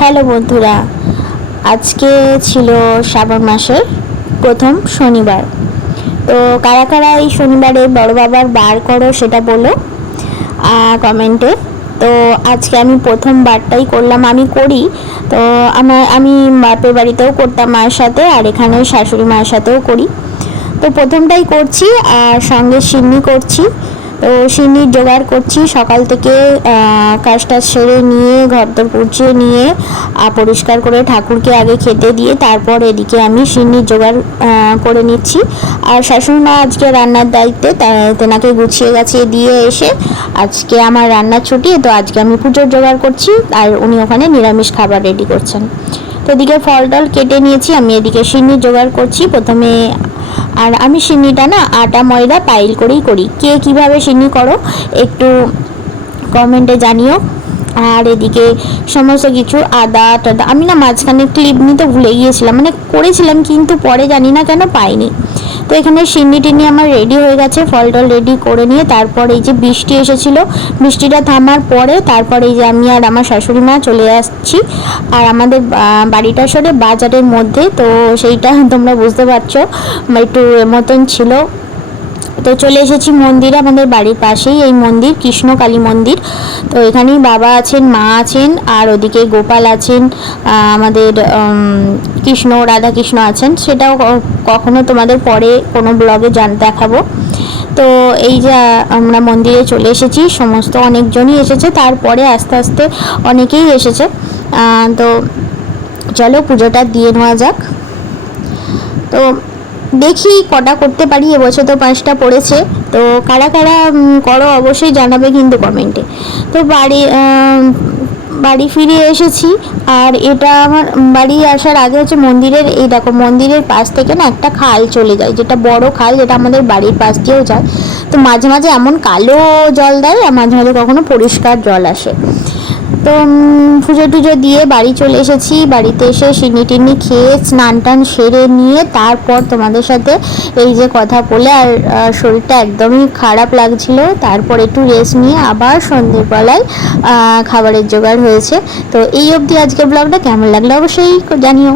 Hello বন্ধুরা, আজকে ছিল শ্রাবণ মাসের প্রথম শনিবার। তো কারা কারা এই শনিবারে বড় বাবার বার করো সেটা বলো কমেন্টে। তো আজকে আমি প্রথম বারটাই করলাম, আমি করি। তো আমি বাপের বাড়িতেও করতাম মায়ের সাথে, আর এখানে শাশুড়ি মায়ের সাথেও করি। তো প্রথমটাই করছি, আর সঙ্গে সিন্নি করছি। তো সিন্নির জোগাড় করছি সকাল থেকে। কাজটা সেরে নিয়ে ঘরদোর পুছিয়ে নিয়ে পরিষ্কার করে ঠাকুরকে আগে খেতে দিয়ে তারপর এদিকে আমি সিন্নির জোগাড় করে নিচ্ছি। আর শাশুড়ি মা আজকে রান্নার দায়িত্বে, তেনাকে গুছিয়ে গাছিয়ে দিয়ে এসে আজকে আমার রান্নার ছুটি। তো আজকে আমি পুজোর জোগাড় করছি, আর উনি ওখানে নিরামিষ খাবার রেডি করছেন। তো এদিকে ফল টল কেটে নিয়েছি, আমি এদিকে সিন্নির জোগাড় করছি প্রথমে। আর আমি সিন্নিটা না আটা ময়দা পাইল করেই করি। কে কীভাবে সিন্নি করো একটু কমেন্টে জানিও। আর এদিকে সমস্ত কিছু আদা টাদা, আমি না মাঝখানে ক্লিপ নিতে ভুলে গিয়েছিলাম, মানে করেছিলাম কিন্তু পরে জানি না কেন পাইনি। তো এখানে সিন্নি টিন্নি আমার রেডি হয়ে গেছে, ফল টল রেডি করে নিয়ে তারপর এই যে বৃষ্টি এসেছিলো, বৃষ্টিটা থামার পরে তারপর এই যে আমি আর আমার শাশুড়ি মা চলে আসছি। আর আমাদের বাড়িটা আসলে বাজারের মধ্যে, তো সেইটা তোমরা বুঝতে পারছো একটু মতন ছিল। তো চলে এসেছি মন্দিরে, আমাদের বাড়ির পাশেই এই মন্দির, কৃষ্ণ কালী মন্দির। তো এখানেই বাবা আছেন, মা আছেন, আর ওদিকে গোপাল আছেন, আমাদের কৃষ্ণ রাধা কৃষ্ণ আছেন। সেটাও কখনো তোমাদের পরে কোনো ব্লগে দেখাবো। তো এই যে আমরা মন্দিরে চলে এসেছি, সমস্ত অনেকজনই এসেছে, তারপরে আস্তে আস্তে অনেকেই এসেছে। তো চলো পুজোটা দিয়ে নেওয়া যাক। তো দেখি কটা করতে পারি, এবছর তো 5টা পড়েছে। তো কারা কারা করো অবশ্যই জানাবে কিন্তু কমেন্টে। তো বাড়ি ফিরে এসেছি। আর এটা আমার বাড়ি আসার আগে হচ্ছে মন্দিরের, এই দেখো মন্দিরের পাশ থেকে না একটা খাল চলে যায়, যেটা বড় খাল, যেটা আমাদের বাড়ির পাশ দিয়েও যায়। তো মাঝে মাঝে এমন কালো জল দেয়, আর মাঝে মাঝে কখনো পরিষ্কার জল আসে। তো পুজো টুজো দিয়ে বাড়ি চলে এসেছি। বাড়িতে এসে সিন্নি টিন্নি খেয়ে স্নান টান সেরে নিয়ে তারপর তোমাদের সাথে এই যে কথা বলে, আর শরীরটা একদমই খারাপ লাগছিল, তারপর একটু রেস্ট নিয়ে আবার সন্ধ্যেবেলায় খাবারের জোগাড় হয়েছে। তো এই অবধি আজকের ব্লগটা কেমন লাগলো অবশ্যই জানিও।